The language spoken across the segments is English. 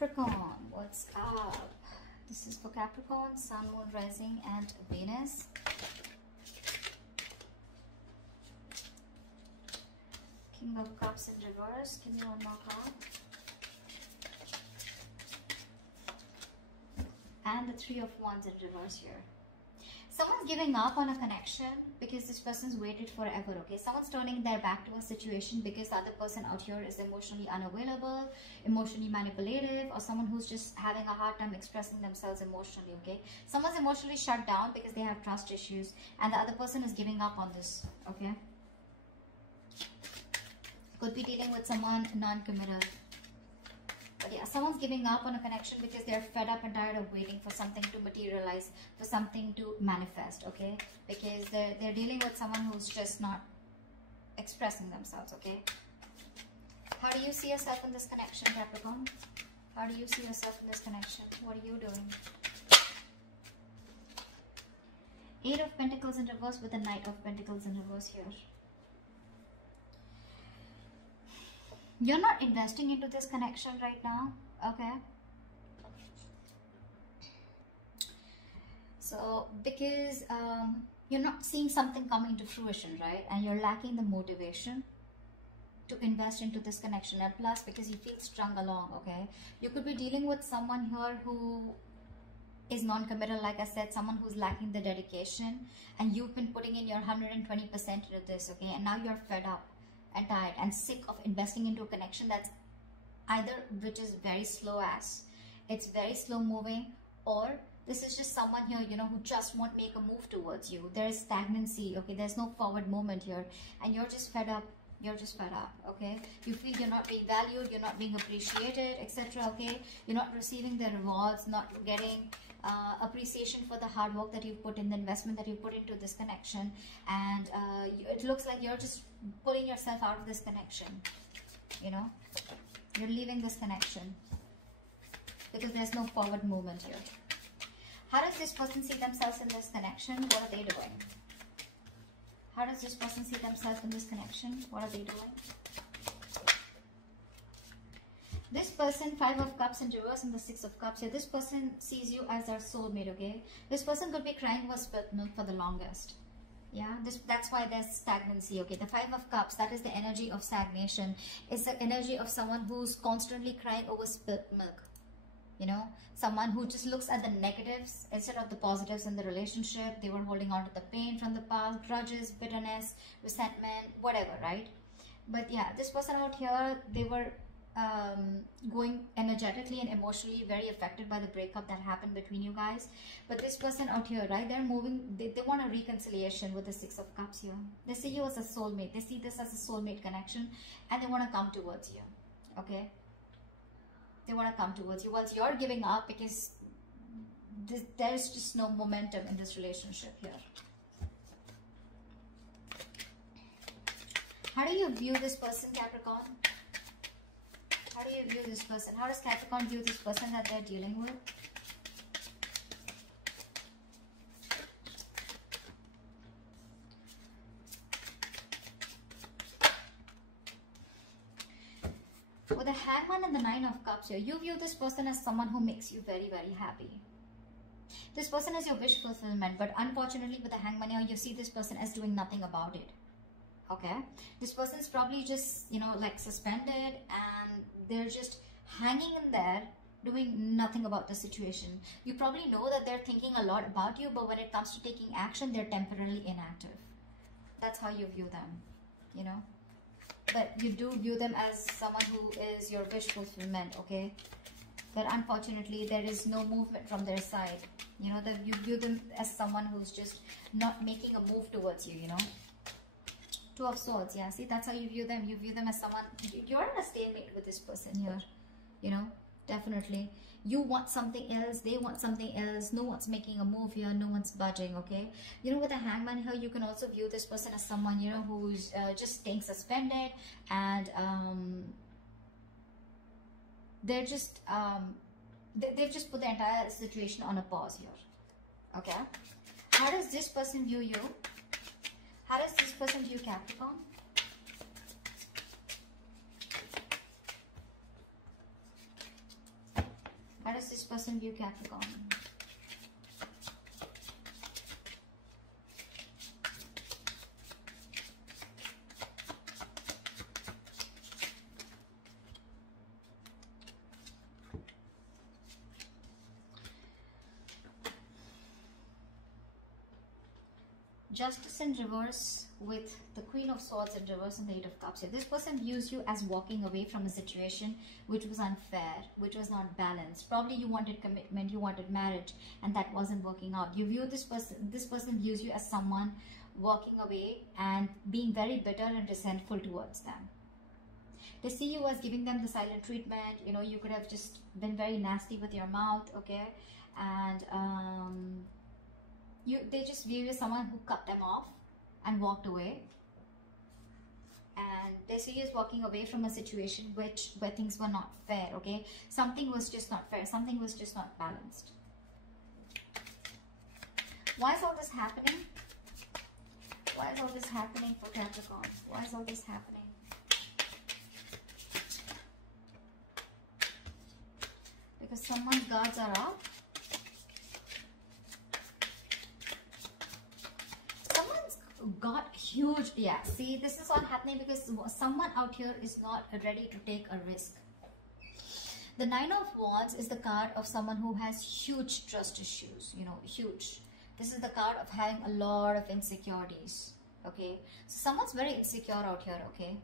Capricorn, what's up? This is for Capricorn, Sun, Moon, Rising, and Venus. King of Cups in reverse. Give me one more card. And the Three of Wands in reverse here. Someone's giving up on a connection because this person's waited forever, okay? Someone's turning their back to a situation because the other person out here is emotionally unavailable, emotionally manipulative, or someone who's just having a hard time expressing themselves emotionally, okay? Someone's emotionally shut down because they have trust issues, and the other person is giving up on this, okay? Could be dealing with someone non-committal. But yeah, someone's giving up on a connection because they're fed up and tired of waiting for something to materialize, for something to manifest, okay? Because they're dealing with someone who's just not expressing themselves, okay? How do you see yourself in this connection, Capricorn? How do you see yourself in this connection? What are you doing? Eight of Pentacles in reverse with the Knight of Pentacles in reverse here. You're not investing into this connection right now, okay? So, because you're not seeing something coming to fruition, right? And you're lacking the motivation to invest into this connection. And plus, because you feel strung along, okay? You could be dealing with someone here who is non-committal, like I said, someone who's lacking the dedication. And you've been putting in your 120% into this, okay? And now you're fed up and tired and sick of investing into a connection that's either which is very slow as it's very slow moving, or this is just someone here, you know, who just won't make a move towards you. There is stagnancy, okay? There's no forward movement here, and you're just fed up. You're just fed up, okay? You feel you're not being valued, you're not being appreciated, etc., okay? You're not receiving the rewards, not getting appreciation for the hard work that you've put in, the investment that you put into this connection, and it looks like you're just pulling yourself out of this connection, you know? You're leaving this connection because there's no forward movement here. How does this person see themselves in this connection? What are they doing? How does this person see themselves in this connection? What are they doing? This person, Five of Cups in reverse and the Six of Cups here. This person sees you as their soulmate, okay? This person could be crying over spilt milk for the longest. Yeah, that's why there's stagnancy, okay? The Five of Cups, that is the energy of stagnation. It's the energy of someone who's constantly crying over spilt milk. You know, someone who just looks at the negatives instead of the positives in the relationship. They were holding on to the pain from the past, grudges, bitterness, resentment, whatever, right? But yeah, this person out here, they were going energetically and emotionally very affected by the breakup that happened between you guys. But this person out here, right, they're moving, they want a reconciliation with the Six of Cups here. They see you as a soulmate. They see this as a soulmate connection, and they want to come towards you, okay? They want to come towards you once you're giving up, because there's just no momentum in this relationship here. How do you view this person, Capricorn? How do you view this person? How does Capricorn view this person that they're dealing with? With the Hangman and the Nine of Cups here, you view this person as someone who makes you very, very happy. This person is your wish fulfillment, but unfortunately with the Hangman here, you see this person as doing nothing about it. Okay? This person is probably just, you know, like suspended, and they're just hanging in there, doing nothing about the situation. You probably know that they're thinking a lot about you, but when it comes to taking action, they're temporarily inactive. That's how you view them, you know? But you do view them as someone who is your wish fulfillment, okay? But unfortunately, there is no movement from their side. You know, that you view them as someone who's just not making a move towards you, you know? Two of Swords, yeah. See, that's how you view them. You view them as someone, you're in a stalemate with this person here, you know? Definitely. You want something else, they want something else. No one's making a move here, no one's budging, okay? You know, with a Hangman here, you can also view this person as someone, you know, who's just staying suspended, and they're just, they've just put the entire situation on a pause here, okay? How does this person view you? How does this person view Capricorn? How does this person view Capricorn? Justice in reverse with the Queen of Swords in reverse and the Eight of Cups here. This person views you as walking away from a situation which was unfair, which was not balanced. Probably you wanted commitment, you wanted marriage, and that wasn't working out. You view this person views you as someone walking away and being very bitter and resentful towards them. They see you as giving them the silent treatment. You know, you could have just been very nasty with your mouth, okay? And they just view you as someone who cut them off and walked away. And they see you as walking away from a situation where things were not fair, okay? Something was just not fair. Something was just not balanced. Why is all this happening? Why is all this happening for Capricorn? Why is all this happening? Because someone's guards are up. Someone's got huge, yeah, see, this is all happening because someone out here is not ready to take a risk. The Nine of Wands is the card of someone who has huge trust issues, you know, huge. This is the card of having a lot of insecurities, okay? So someone's very insecure out here, okay?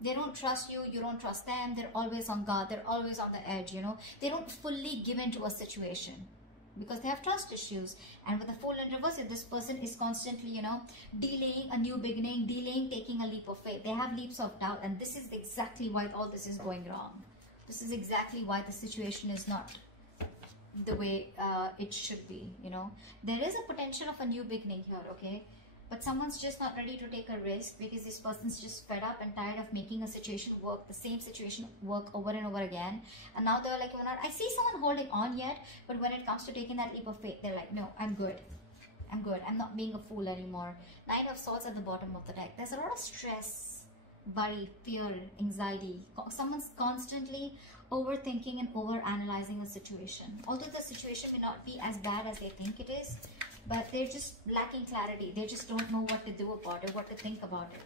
They don't trust you, you don't trust them, they're always on guard, they're always on the edge, you know. They don't fully give into a situation because they have trust issues. And with the Fool in reverse, this person is constantly, you know, delaying a new beginning, delaying taking a leap of faith. They have leaps of doubt, and this is exactly why all this is going wrong. This is exactly why the situation is not the way it should be, you know. There is a potential of a new beginning here, okay? But someone's just not ready to take a risk because this person's just fed up and tired of making a situation work, the same situation work over and over again. And now they're like, I see someone holding on yet, but when it comes to taking that leap of faith, they're like, no, I'm good. I'm good. I'm not being a fool anymore. Nine of Swords at the bottom of the deck. There's a lot of stress, worry, fear, anxiety. Someone's constantly overthinking and overanalyzing a situation. Although the situation may not be as bad as they think it is, but they're just lacking clarity. They just don't know what to do about it, what to think about it.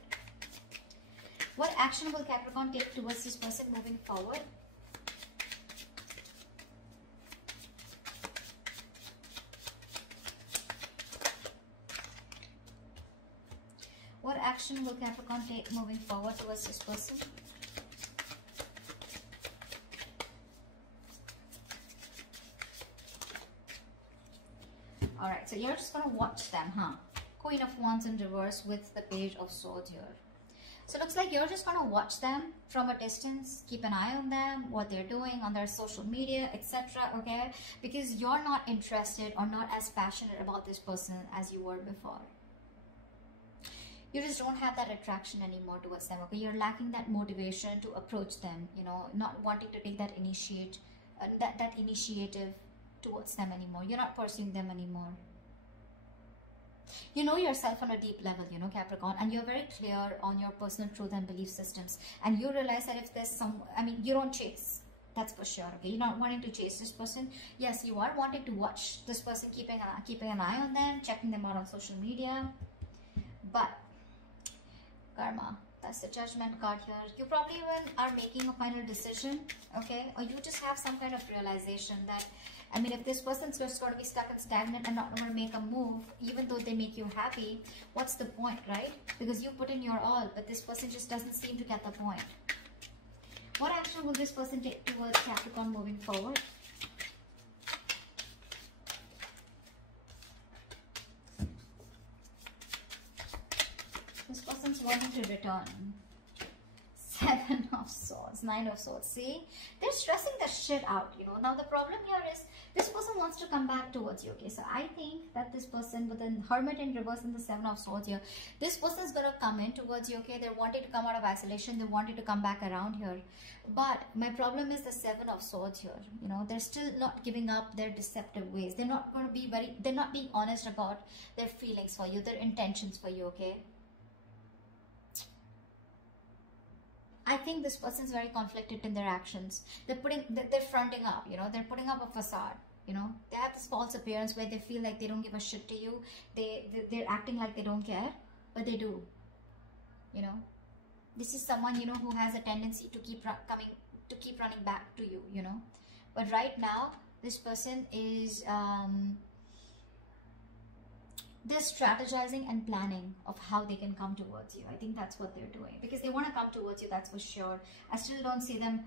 What action will Capricorn take towards this person moving forward? What action will Capricorn take moving forward towards this person? Alright, so you're just going to watch them, huh? Queen of Wands in reverse with the Page of Swords here. So it looks like you're just going to watch them from a distance, keep an eye on them, what they're doing on their social media, etc. Okay? Because you're not interested or not as passionate about this person as you were before. You just don't have that attraction anymore towards them, okay? You're lacking that motivation to approach them, you know, not wanting to take that initiative towards them anymore. You're not pursuing them anymore. You know yourself on a deep level, you know, Capricorn, and you're very clear on your personal truth and belief systems. And you realize that if there's you don't chase. That's for sure, okay? You're not wanting to chase this person. Yes, you are wanting to watch this person, keeping an eye on them, checking them out on social media. But karma, that's the Judgment card here. You probably even are making a final decision, okay? Or you just have some kind of realization that, if this person's just going to be stuck and stagnant and not going to make a move, even though they make you happy, what's the point, right? Because you put in your all, but this person just doesn't seem to get the point. What action will this person take towards Capricorn moving forward? This person's wanting to return. Seven of Swords, Nine of Swords. See, they're stressing the shit out, you know. Now the problem here is this person wants to come back towards you, okay? So I think that this person with the Hermit in reverse and the Seven of Swords here, this person is going to come in towards you, okay? They're wanting to come out of isolation. They wanted to come back around here. But my problem is the Seven of Swords here. You know, they're still not giving up their deceptive ways. They're not going to be they're not being honest about their feelings for you, their intentions for you, okay? I think this person is very conflicted in their actions. They're fronting up, you know, they're putting up a facade. You know, they have this false appearance where they feel like they don't give a shit to you. They're acting like they don't care, but they do. You know, this is someone, you know, who has a tendency to keep running back to you. You know, but right now this person is they're strategizing and planning of how they can come towards you. I think that's what they're doing, because they want to come towards you, that's for sure. I still don't see them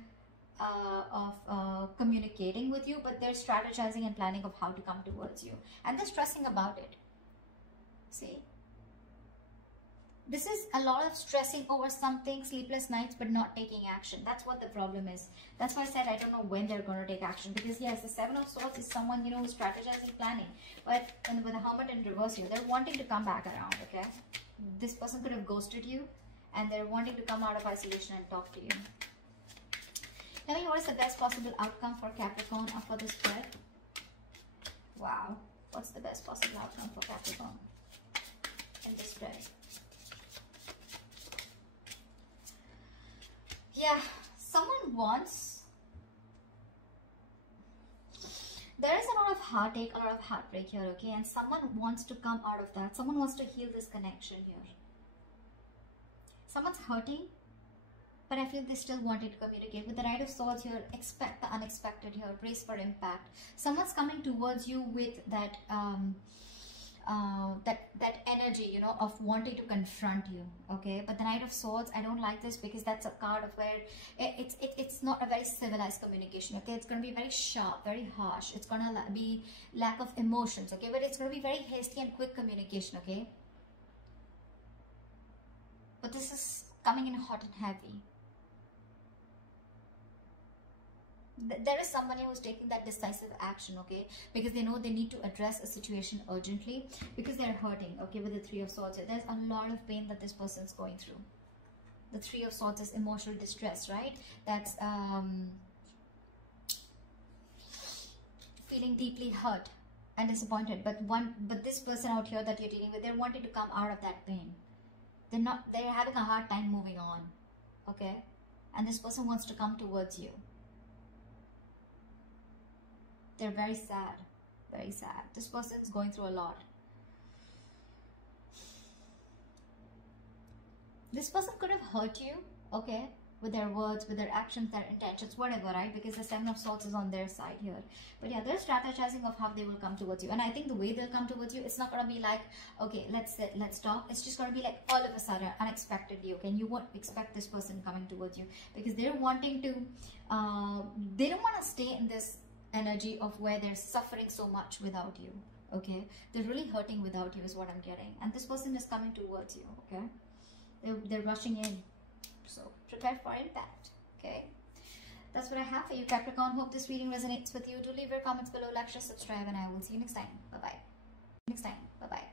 communicating with you, but they're strategizing and planning of how to come towards you, and they're stressing about it. See, this is a lot of stressing over something, sleepless nights, but not taking action. That's what the problem is. That's why I said I don't know when they're going to take action, because yes, the Seven of Swords is someone, you know, who's strategizing, planning, but with the Hermit in reverse here, they're wanting to come back around. Okay, this person could have ghosted you, and they're wanting to come out of isolation and talk to you. Tell me, what is the best possible outcome for Capricorn for this spread? Wow. What's the best possible outcome for Capricorn in this spread? Yeah, someone wants... There is a lot of heartache, a lot of heartbreak here, okay? And someone wants to come out of that. Someone wants to heal this connection here. Someone's hurting, but I feel they still wanted to communicate. With the Knight of Swords here, expect the unexpected here, brace for impact. Someone's coming towards you with that that energy, you know, of wanting to confront you, okay? But the Knight of Swords, I don't like this, because that's a card of where it's not a very civilized communication, okay? It's going to be very sharp, very harsh. It's going to be lack of emotions, okay? But it's going to be very hasty and quick communication, okay? But this is coming in hot and heavy. There is somebody who's taking that decisive action, okay, because they know they need to address a situation urgently, because they're hurting, okay, with the Three of Swords. There's a lot of pain that this person's going through. The Three of Swords is emotional distress, right? That's feeling deeply hurt and disappointed. But this person out here that you're dealing with, they're wanting to come out of that pain. They're having a hard time moving on, okay? And this person wants to come towards you. They're very sad, very sad. This person's going through a lot. This person could have hurt you, okay, with their words, with their actions, their intentions, whatever, right? Because the Seven of Swords is on their side here. But yeah, they're strategizing of how they will come towards you. And I think the way they'll come towards you, it's not going to be like, okay, let's sit, let's talk. It's just going to be like all of a sudden, unexpectedly, okay? And you won't expect this person coming towards you, because they're wanting to, they don't want to stay in this energy of where they're suffering so much without you, okay? They're really hurting without you is what I'm getting. And this person is coming towards you, okay? They're rushing in. So prepare for impact, okay? That's what I have for you, Capricorn. Hope this reading resonates with you. Do leave your comments below, like, share, subscribe, and I will see you next time. Bye-bye. Next time. Bye-bye.